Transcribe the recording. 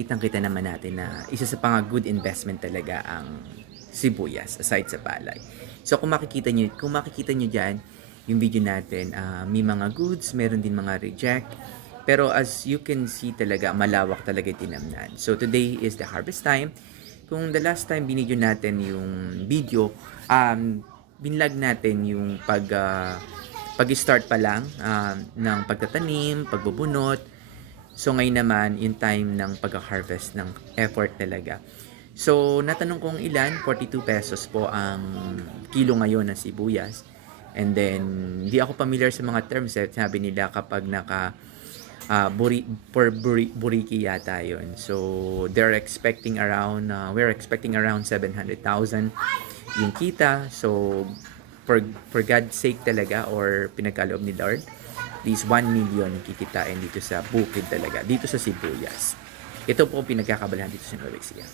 kitang-kita naman natin na isa sa mga good investment talaga ang sibuyas aside sa palay. So kung makikita niyo diyan yung video natin, may mga goods, meron din mga reject. Pero as you can see talaga, malawak talaga yung tinamnan. So today is the harvest time. Kung the last time binidyo natin yung video, binlog natin yung pag-start pa lang ng pagtatanim, pagbubunot. So ngayon naman, yung time ng pag-harvest ng effort talaga. So natanong kong ilan, 42 pesos po ang kilo ngayon ng sibuyas. And then, di ako familiar sa mga terms. Sabi nila kapag naka buriki yata yun. So, we're expecting around 700,000 yung kita. So, for God's sake talaga or pinagkaloob ni Lord, please 1 million kikitain dito sa bukid talaga, dito sa sibuyas. Ito po pinagkakabalahan dito sa Nueva Ecija.